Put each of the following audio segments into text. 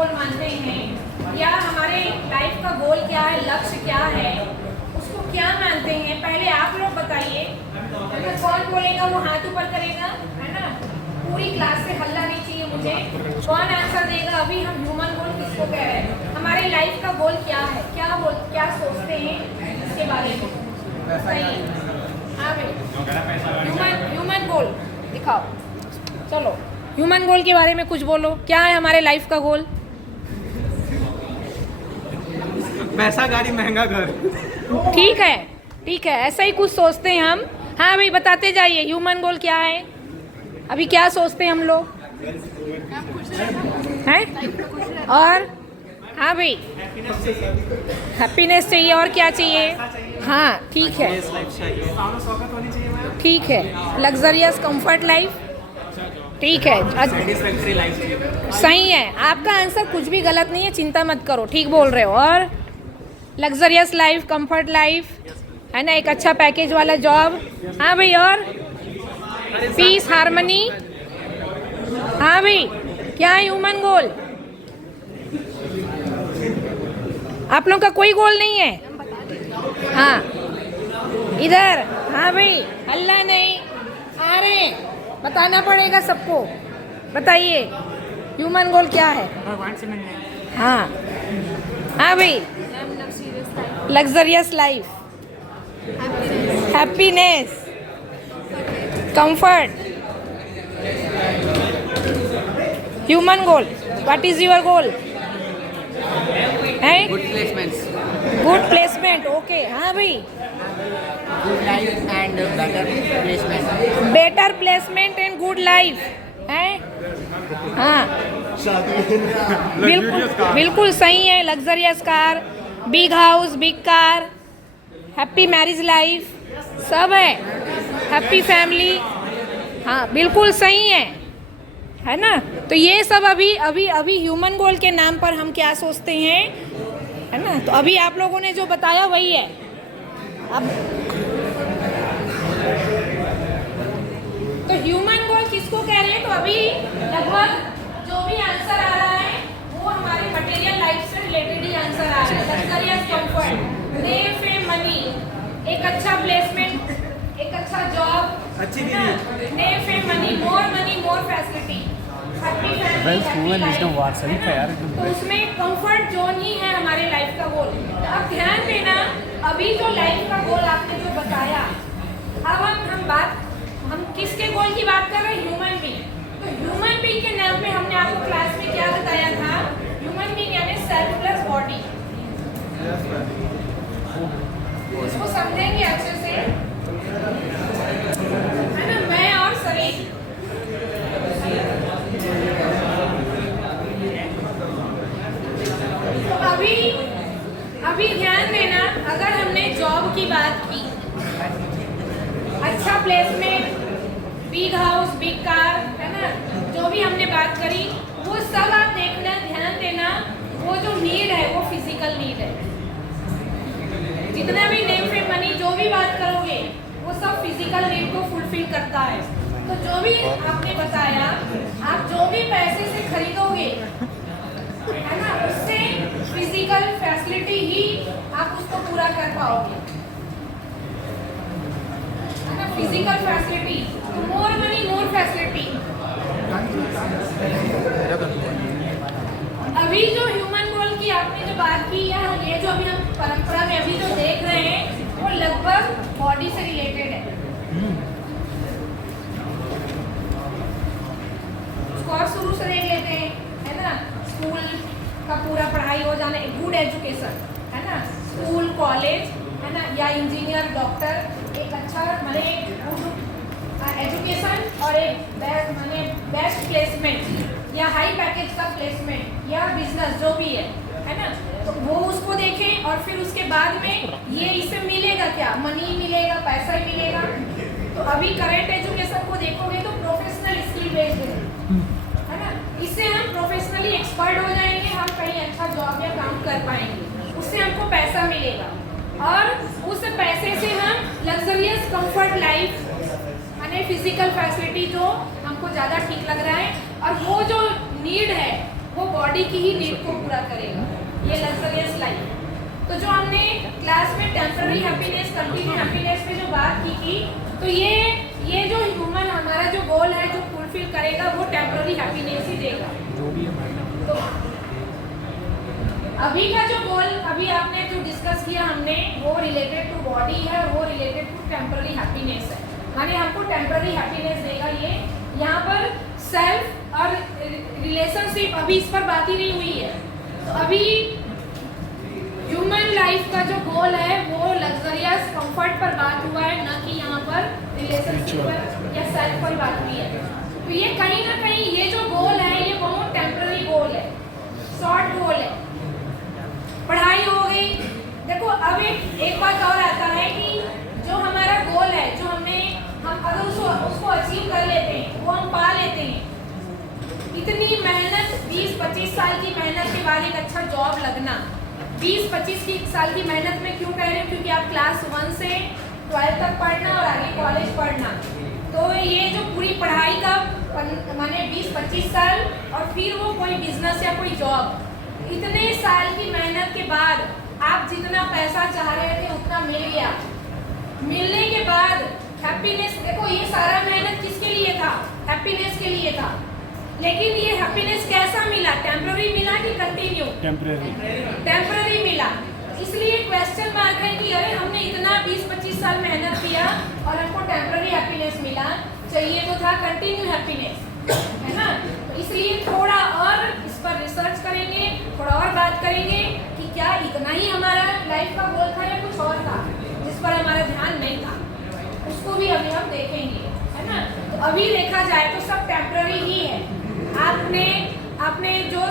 गोल मानते हैं या हमारे लाइफ का गोल क्या है, लक्ष्य क्या है, उसको क्या मानते हैं, पहले आप लोग बताइए। अगर कौन बोलेगा वो हाथ ऊपर करेगा, है ना। पूरी क्लास से हल्ला नहीं चाहिए मुझे। कौन आंसर देगा अभी हम ह्यूमन गोल किसको कह रहे हैं, हमारे लाइफ का गोल क्या है, क्या सोचते हैं इसके बारे में। सही, हाँ भाई, ह्यूमन गोल दिखाओ। चलो ह्यूमन गोल के बारे में कुछ बोलो, क्या है हमारे लाइफ का गोल। पैसा, गाड़ी, महंगा घर। ठीक है, ठीक है, ऐसा ही कुछ सोचते हैं हम। हाँ भाई बताते जाइए, ह्यूमन गोल क्या है, अभी क्या सोचते हैं हम लोग हैं। और हाँ भाई, हैप्पीनेस चाहिए, और क्या चाहिए। हाँ ठीक है, ठीक है, लग्जरियस कंफर्ट लाइफ, ठीक है, सही है। आपका आंसर कुछ भी गलत नहीं है, चिंता मत करो, ठीक बोल रहे हो। और लग्जरियस लाइफ, कंफर्ट लाइफ, है ना, एक अच्छा पैकेज वाला जॉब। हाँ भाई, और पीस, हार्मनी। हाँ भाई, क्या है ह्यूमन गोल। आप लोगों का कोई गोल नहीं है। हाँ इधर, हाँ भाई, हल्ला नहीं, आ रहे हैं, बताना पड़ेगा सबको। बताइए ह्यूमन गोल क्या है। भगवान से मिलने। हाँ हाँ भाई, luxurious life, happiness, comfort. Human goal, what is your goal है। Good placements, good placement, okay. हाँ भाई, good life and better placement. Better placement and good life है। हाँ बिल्कुल बिल्कुल सही है। Luxurious car, big house, big car, happy marriage life, सब है, हैप्पी फैमिली। हाँ बिल्कुल सही है ना। तो ये सब अभी अभी अभी ह्यूमन गोल के नाम पर हम क्या सोचते हैं, है ना। तो अभी आप लोगों ने जो बताया वही है। अब तो ह्यूमन गोल किसको कह रहे हैं, तो अभी लगभग जो भी आंसर आ रहा है वो हमारे मटेरियल लाइफ से रिलेटेड ही आंसर आ रहा है। Luxurious comfort, name, fame, money, एक अच्छा प्लेसमेंट, एक अच्छा जॉब, अच्छी नेम, फेम, मनी, मोर फैसिलिटी, हैप्पी फैमिली। तो उसमें कंफर्ट जोन ही है हमारे लाइफ का गोल। अब ध्यान देना, अभी जो लाइफ का गोल आपने जो बताया, अब हम किसके गोल की बात कर रहे हैं, ह्यूमन बीइंग। तो ह्यूमन बीइंग के नाम में हमने आपको क्लास में क्या बताया था, ह्यूमन बीइंग यानी सेल्फ प्लस बॉडी। इसको समझेंगे अच्छे से, है ना, मैं और शरीर। तो अभी ध्यान देना, अगर हमने जॉब की बात की, अच्छा placement, big house, big car, है ना, जो भी हमने बात करी वो सब आप देखना, ध्यान देना, वो जो नीड है वो फिजिकल नीड है। जितना भी नेम, फेम, मनी जो भी बात करोगे वो सब फिजिकल नीड को फुलफिल करता है। तो जो भी आपने बताया, आप जो भी पैसे से खरीदोगे, है ना, उससे फिजिकल फैसिलिटी ही आप उसको पूरा कर पाओगे, है ना, फिजिकल फैसिलिटी। तो मोर मनी, मोर फैसिलिटी। अभी जो ह्यूमन गोल की आपने जो बात की, या ये जो अभी हम परंपरा में अभी जो देख रहे हैं वो लगभग बॉडी से रिलेटेड है। उसको और शुरू से देख लेते हैं, है ना, स्कूल का पूरा पढ़ाई हो जाना, एक गुड एजुकेशन, है ना, स्कूल, कॉलेज, है ना, या इंजीनियर, डॉक्टर, एक अच्छा माने एजुकेशन और एक बेस्ट प्लेसमेंट या हाई पैकेज का प्लेसमेंट या बिजनेस जो भी है ना, तो वो उसको देखें। और फिर उसके बाद में ये इससे मिलेगा क्या, मनी मिलेगा, पैसा ही मिलेगा। तो अभी करंट एजुकेशन को देखोगे तो प्रोफेशनल स्किल बेस्ड है ना, इससे हम प्रोफेशनली एक्सपर्ट हो जाएंगे, हम कहीं अच्छा जॉब या काम कर पाएंगे, उससे हमको पैसा मिलेगा और उस पैसे से हम लग्जरियस कंफर्ट लाइफ यानी फिजिकल फैसिलिटी जो हमको ज़्यादा ठीक लग रहा है, और वो जो नीड है वो बॉडी की ही नीड को पूरा करेगा, ये लग्जरियस लाइफ। तो जो हमने क्लास में टेम्पररी हैप्पीनेस, कंटिन्यू हैप्पीनेस पे जो बात की थी, तो ये जो ह्यूमन हमारा जो गोल है जो फुलफिल करेगा वो टेम्पररी हैप्पीनेस ही देगा। तो अभी का जो गोल अभी आपने जो डिस्कस किया हमने, वो रिलेटेड टू बॉडी है, वो रिलेटेड टू टेम्पररी हैप्पीनेस है, माने हमको टेम्पररी हैप्पीनेस देगा ये। यहाँ पर सेल्फ और रिलेशनशिप अभी इस पर बात ही नहीं हुई है। तो अभी ह्यूमन लाइफ का जो गोल है वो लग्जरियस कंफर्ट पर बात हुआ है, ना कि यहाँ पर रिलेशनशिप पर या सेल्फ पर बात हुई है। तो ये कहीं ना कहीं ये जो गोल है ये बहुत टेम्पररी गोल है, शॉर्ट गोल है। पढ़ाई हो गई, देखो अब एक बात और आता है कि जो हमारा गोल है, जो हम अगर उसको अचीव कर लेते हैं, वो हम पा लेते हैं, इतनी मेहनत 20-25 साल की मेहनत के बाद एक अच्छा जॉब लगना, 20-25 साल की मेहनत में क्यों कह रहे हैं, क्योंकि आप क्लास 1 से 12 तक पढ़ना और आगे कॉलेज पढ़ना, तो ये जो पूरी पढ़ाई का माने 20-25 साल और फिर वो कोई बिजनेस या कोई जॉब, इतने साल की मेहनत के बाद आप जितना पैसा चाह रहे थे उतना मिल गया। मिलने के बाद हैप्पीनेस, देखो ये सारा मेहनत किसके लिए था, हैप्पीनेस के लिए था। लेकिन ये हैप्पीनेस कैसा मिला, टेम्पररी मिला कि कंटिन्यू? टेम्पररी मिला। इसलिए क्वेश्चन मार्क है कि अरे हमने इतना 20-25 साल मेहनत किया और हमको टेम्पररी हैप्पीनेस मिला, चाहिए तो था कंटिन्यू हैप्पीनेस, है ना? तो इसलिए थोड़ा और इस पर रिसर्च करेंगे, थोड़ा और बात करेंगे कि क्या इतना ही हमारा लाइफ का गोल था या कुछ और था जिस पर हमारा ध्यान नहीं था, उसको भी अभी हम देखेंगे, है ना? तो अभी देखा जाए तो सब टेम्पररी ही है। आपने जो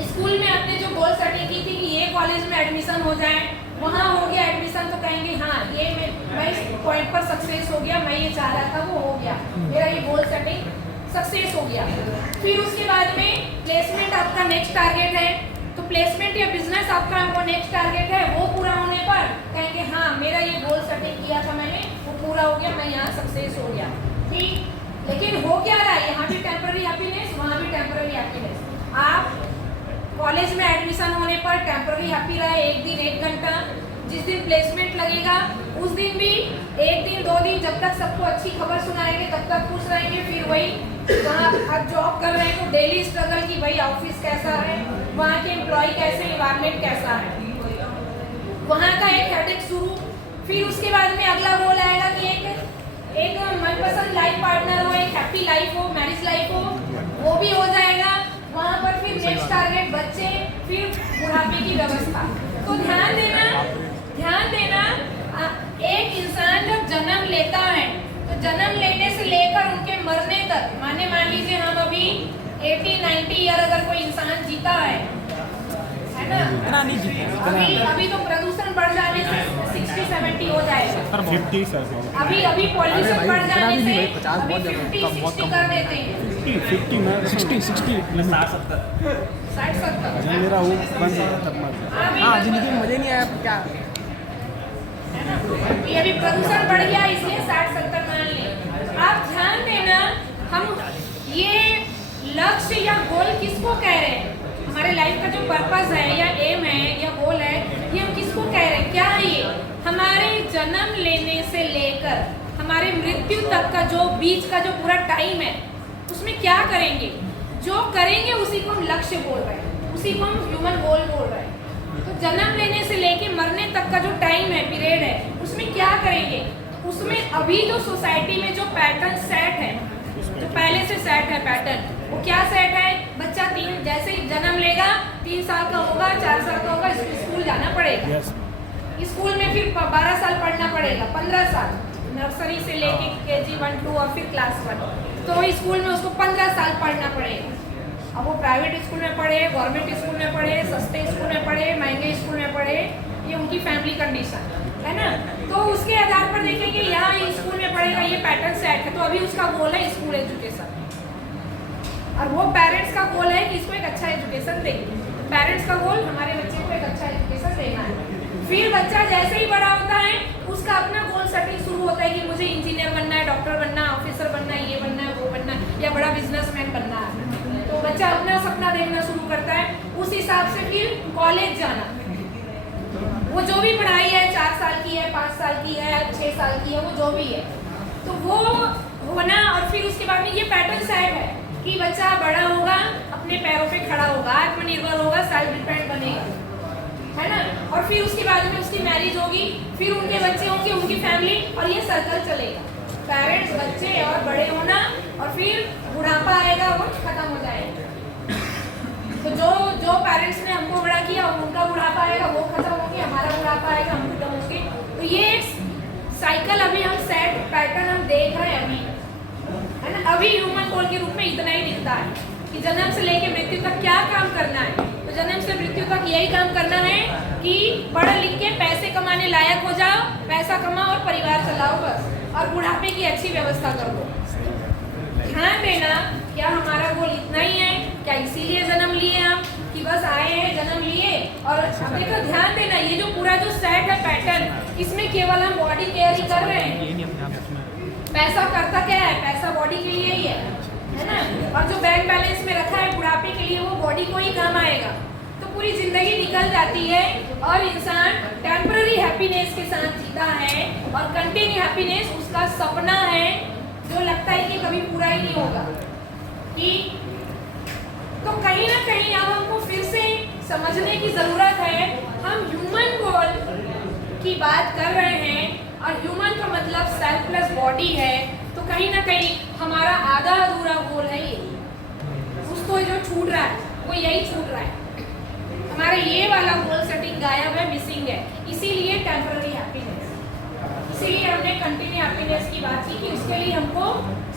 स्कूल में आपने जो गोल सेटिंग की थी कि ये कॉलेज में एडमिशन हो जाए, वहाँ हो गया एडमिशन, तो कहेंगे हाँ ये मैं इस पॉइंट पर सक्सेस हो गया, मैं ये चाह रहा था वो हो गया, मेरा ये गोल सेटिंग सक्सेस हो गया। फिर उसके बाद में प्लेसमेंट आपका नेक्स्ट टारगेट है, तो प्लेसमेंट या बिजनेस आपका वो नेक्स्ट टारगेट है, वो पूरा होने पर कहेंगे हाँ मेरा ये गोल सेटिंग किया था मैंने, वो पूरा हो गया, मैं यहाँ सक्सेस हो गया। ठीक, लेकिन हो क्या रहा है, यहाँ भी टेम्पररी हैप्पीनेस, वहाँ भी टेम्पररी हैप्पीनेस। आप कॉलेज में एडमिशन होने पर टेम्पररी हैप्पी रहे, एक दिन 1 घंटा, जिस दिन प्लेसमेंट लगेगा उस दिन भी 1 दिन 2 दिन, जब तक सबको अच्छी खबर सुनाएंगे तब तक खुश रहेंगे। फिर वही वहाँ आप जॉब कर रहे हैं तो डेली स्ट्रगल की भाई ऑफिस कैसा है, वहाँ के एम्प्लॉय कैसे, इन्वायरमेंट कैसा है, वहाँ का एक हेडेक शुरू। फिर उसके बाद में अगला गोल आएगा कि एक मनपसंद लाइफ पार्टनर हो, एक हैप्पी लाइफ हो, मैरिज लाइफ हो, वो भी हो जाएगा। वहाँ पर फिर नेक्स्ट टारगेट बच्चे, फिर बुढ़ापे की व्यवस्था। तो ध्यान देना एक इंसान जब जन्म लेता है तो जन्म लेने से लेकर उनके मरने तक, मान लीजिए हम अभी 80-90 ईयर अगर कोई इंसान जीता है ना, इतना नहीं जीते, अभी तो प्रदूषण बढ़ जाने से 60-70 हो जाएगा, 50 सर, अभी पॉल्यूशन बढ़ जाने से 50-60 कर देते हैं, 50 में 60 60-70 जब मेरा वो बन गया तब मैं, हाँ जिंदगी में मजे नहीं आया क्या, है ना? ये अभी प्रदूषण बढ़ गया इसलिए 60-70 मान लें। आप ध्यान देना, हम ये लक्ष्य या गोल किसको कह रहे हैं, हमारे लाइफ का जो पर्पस है या एम है या गोल है, ये हम किसको कह रहे हैं, क्या है ये? हमारे जन्म लेने से लेकर हमारे मृत्यु तक का जो बीच का जो पूरा टाइम है, उसमें क्या करेंगे, जो करेंगे उसी को हम लक्ष्य बोल रहे हैं, उसी को हम ह्यूमन गोल बोल रहे हैं। तो जन्म लेने से लेके मरने तक का जो टाइम है, पीरियड है, उसमें क्या करेंगे? तो उसमें अभी जो सोसाइटी में जो पैटर्न सेट है, जो पहले से सेट है पैटर्न, वो क्या सेट है? बच्चा जैसे ही जन्म लेगा 3 साल का होगा, 4 साल का होगा, स्कूल जाना पड़ेगा, स्कूल में फिर 12 साल पढ़ना पड़ेगा, 15 साल नर्सरी से लेके KG 1, 2 और फिर क्लास 1, तो स्कूल में उसको 15 साल पढ़ना पड़ेगा। अब वो प्राइवेट स्कूल में पढ़े, गवर्नमेंट स्कूल में पढ़े, सस्ते स्कूल में पढ़े, महंगे स्कूल में पढ़े, ये उनकी फैमिली कंडीशन है ना। तो उसके आधार पर देखेंगे यहाँ स्कूल में पढ़ेगा, ये पैटर्न सेट है, तो अभी उसका गोल है स्कूल एजुकेशन, और वो पेरेंट्स का गोल है कि इसको एक अच्छा एजुकेशन देंगे। पेरेंट्स का गोल हमारे बच्चे को एक अच्छा एजुकेशन देना है। फिर बच्चा जैसे ही बड़ा होता है उसका अपना गोल सेटिंग शुरू होता है कि मुझे इंजीनियर बनना है, डॉक्टर बनना है, ऑफिसर बनना है, ये बनना है, वो बनना है। या बड़ा बिजनेसमैन बनना है, तो बच्चा अपना सपना देखना शुरू करता है। उस हिसाब से फिर कॉलेज जाना, वो जो भी पढ़ाई है 4 साल की है, 5 साल की है, 6 साल की है, वो जो भी है, तो वो होना। और फिर उसके बाद में ये पैटर्न सेट है कि बच्चा बड़ा होगा, अपने पैरों पे खड़ा होगा, आत्मनिर्भर होगा, सेल्फ डिपेंडेंट बनेगा, है ना। और फिर उसके बाद में उसकी मैरिज होगी, फिर उनके बच्चे होंगे, उनकी फैमिली, और ये सर्कल चलेगा, पेरेंट्स, बच्चे और बड़े होना, और फिर बुढ़ापा आएगा, वो खत्म हो जाएगा। तो जो पेरेंट्स ने हमको बड़ा किया, उनका बुढ़ापा आएगा, वो खत्म होंगे, हमारा बुढ़ापा आएगा, हम खत्म होंगे। तो ये एक साइकिल अभी हम सेट पैटर्न हम देख रहे हैं अभी, है ना। अभी ह्यूमन गोल के रूप में इतना ही दिखता है कि जन्म से लेके मृत्यु तक क्या काम करना है। तो जन्म से मृत्यु तक यही काम करना है कि पढ़ लिख के पैसे कमाने लायक हो जाओ, पैसा कमाओ और परिवार चलाओ बस, और बुढ़ापे की अच्छी व्यवस्था कर दो। ध्यान देना, क्या हमारा गोल इतना ही है? क्या इसीलिए जन्म लिए हम कि बस आए हैं, जन्म लिए? और देखो ध्यान देना, ये जो पूरा जो सेट है पैटर्न, इसमें केवल हम बॉडी केयर ही कर रहे हैं। पैसा करता क्या है? पैसा बॉडी के लिए ही है ना। और जो बैंक बैलेंस में रखा है बुढ़ापे के लिए, वो बॉडी को ही काम आएगा। तो पूरी जिंदगी निकल जाती है और इंसान टेम्पररी हैप्पीनेस के साथ जीता है, और कंटिन्यू हैप्पीनेस उसका सपना है जो लगता है कि कभी पूरा ही नहीं होगा। कि तो कहीं ना कहीं अब हमको फिर से समझने की जरूरत है, हम ह्यूमन गोल की बात कर रहे हैं, और ह्यूमन का मतलब सेल्फ प्लस बॉडी है। तो कहीं ना कहीं हमारा आधा अधूरा गोल है ये, उसको जो छूट रहा है वो यही छूट रहा है। हमारा ये वाला गोल सेटिंग गायब है, मिसिंग है, इसीलिए टेम्पररी हैप्पीनेस, इसीलिए हमने कंटिन्यू हैप्पीनेस की बात की कि उसके लिए हमको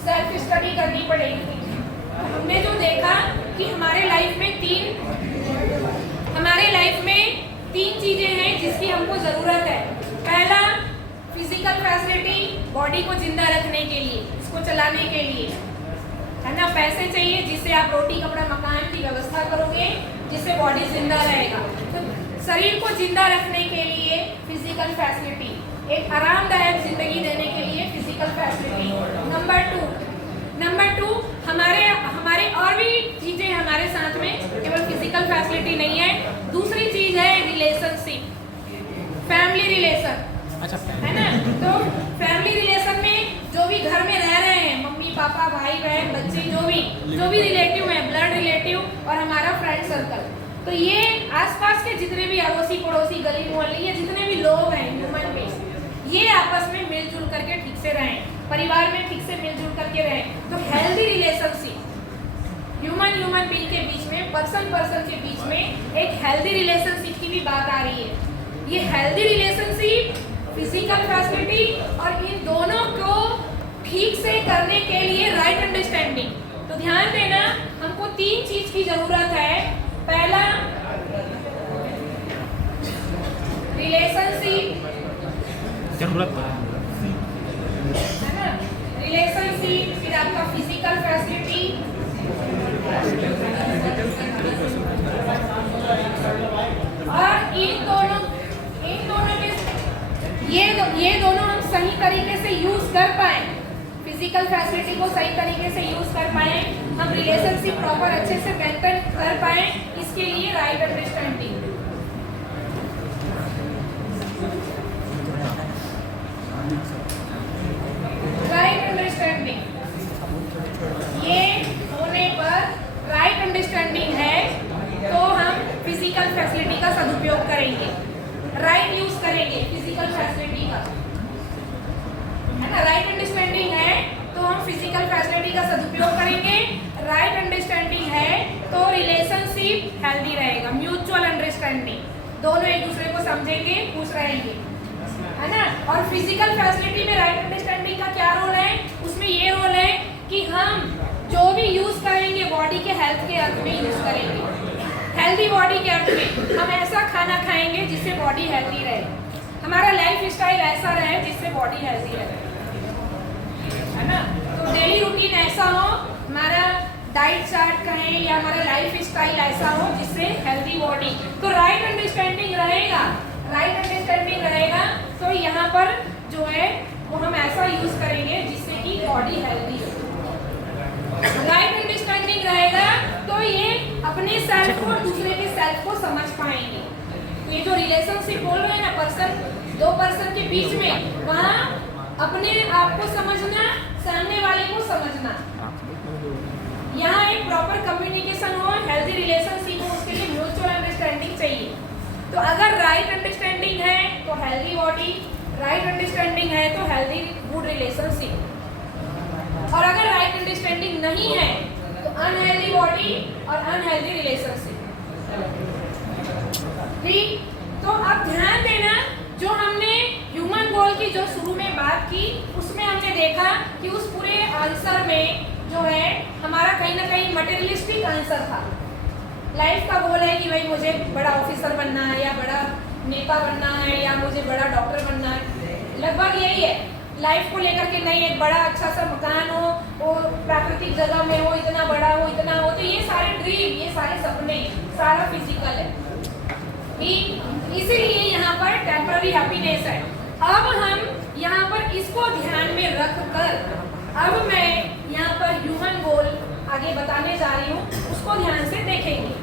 सेल्फ स्टडी करनी पड़ेगी। तो हमने जो देखा कि हमारे लाइफ में तीन चीजें हैं जिसकी हमको जरूरत है। पहला, फिजिकल फैसिलिटी, बॉडी को जिंदा रखने के लिए, इसको चलाने के लिए, है ना। पैसे चाहिए जिससे आप रोटी कपड़ा मकान की व्यवस्था करोगे, जिससे बॉडी जिंदा रहेगा। तो शरीर को जिंदा रखने के लिए फिजिकल फैसिलिटी, एक आरामदायक जिंदगी देने के लिए फिजिकल फैसिलिटी। नंबर टू हमारे और भी चीजें हमारे साथ में, केवल फिजिकल फैसिलिटी नहीं है। दूसरी चीज है रिलेशनशिप, फैमिली रिलेशन, है ना। तो फैमिली रिलेशन में जो भी घर में रह रहे हैं, मम्मी पापा भाई बहन बच्चे, जो भी रिलेटिव हैं, ब्लड रिलेटिव, और हमारा फ्रेंड सर्कल, तो ये आसपास के जितने भी अड़ोसी पड़ोसी गली मोहल्ले, ये जितने भी लोग हैं ह्यूमन बीइंग, ये आपस में मिलजुल करके ठीक से रहें, परिवार में ठीक से मिलजुल करके रहें। तो हेल्दी रिलेशनशिप, ह्यूमन बीइंग के बीच में, पर्सन के बीच में एक हेल्दी रिलेशनशिप की भी बात आ रही है। ये हेल्दी रिलेशनशिप, फिजिकल फैसिलिटी, और इन दोनों को ठीक से करने के लिए राइट अंडरस्टैंडिंग। तो ध्यान देना, हमको 3 चीज की जरूरत है। पहला, रिलेशनशिप, है ना, रिलेशनशिप, फिर आपका फिजिकल फैसिलिटी, और इन दोनों के ये दोनों हम सही तरीके से यूज कर पाए, फिजिकल फैसिलिटी को सही तरीके से यूज कर पाए, हम रिलेशनशिप प्रॉपर अच्छे से मेंटेन कर पाए, इसके लिए राइट अंडरस्टैंडिंग। राइट अंडरस्टैंडिंग, ये होने पर राइट अंडरस्टैंडिंग है तो हम फिजिकल फैसिलिटी का सदुपयोग करेंगे, राइट यूज करेंगे फिजिकल फैसिलिटी का, है ना। राइट अंडरस्टैंडिंग है तो हम फिजिकल फैसिलिटी का सदुपयोग करेंगे, राइट अंडरस्टैंडिंग है तो रिलेशनशिप हेल्दी रहेगा, म्यूचुअल अंडरस्टैंडिंग, दोनों एक दूसरे को समझेंगे, खुश रहेंगे, है ना। और फिजिकल फैसिलिटी में राइट अंडरस्टैंडिंग का क्या रोल है? उसमें ये रोल है कि हम जो भी यूज करेंगे बॉडी के हेल्थ के अर्थ में यूज करेंगे, हेल्दी बॉडी के अर्थ में। हम ऐसा खाना खाएंगे जिससे बॉडी हेल्दी रहे, हमारा लाइफ स्टाइल ऐसा रहे जिससे बॉडी हेल्दी रहे, है ना। तो डेली रूटीन ऐसा हो, हमारा डाइट चार्ट कहें या हमारा लाइफ स्टाइल ऐसा हो जिससे हेल्दी बॉडी। तो राइट अंडरस्टैंडिंग रहेगा तो यहाँ पर जो है वो हम ऐसा यूज करेंगे जिससे कि बॉडी हेल्दी हो। राइट अंडरस्टैंडिंग रहेगा तो ये अपने सेल्फ को दूसरे के सेल्फ को समझ पाएंगे। तो ये जो रिलेशनशिप बोल रहे हैं ना, दो पर्सन के बीच में, वहाँ अपने आप को समझना, सामने वाले को समझना, यहाँ एक प्रॉपर कम्युनिकेशन हो, हेल्दी रिलेशनशिप हो, उसके लिए म्यूचुअल अंडरस्टैंडिंग चाहिए। तो अगर राइट अंडरस्टैंडिंग है तो हेल्दी बॉडी, राइट अंडरस्टैंडिंग है तो हेल्दी गुड रिलेशनशिप, और अगर राइट अंडरस्टैंडिंग नहीं है तो अनहेल्दी बॉडी और अनहेल्दी रिलेशनशिप। ठीक, तो अब ध्यान देना, जो हमने ह्यूमन गोल की जो शुरू में बात की, उसमें हमने देखा कि उस पूरे आंसर में जो है हमारा कहीं ना कहीं मटेरियलिस्टिक आंसर था। लाइफ का गोल है कि भाई मुझे बड़ा ऑफिसर बनना है, या बड़ा नेता बनना है, या मुझे बड़ा डॉक्टर बनना है, लगभग यही है लाइफ को लेकर के। नहीं, एक बड़ा अच्छा सा मकान हो, वो प्राकृतिक जगह में हो, इतना बड़ा हो, इतना हो, तो ये सारे ड्रीम, ये सारे सपने, सारा फिजिकल है। इसीलिए यहाँ पर टेम्पररी हैप्पीनेस है। अब हम यहाँ पर इसको ध्यान में रख कर, अब मैं यहाँ पर ह्यूमन गोल आगे बताने जा रही हूँ, उसको ध्यान से देखेंगे।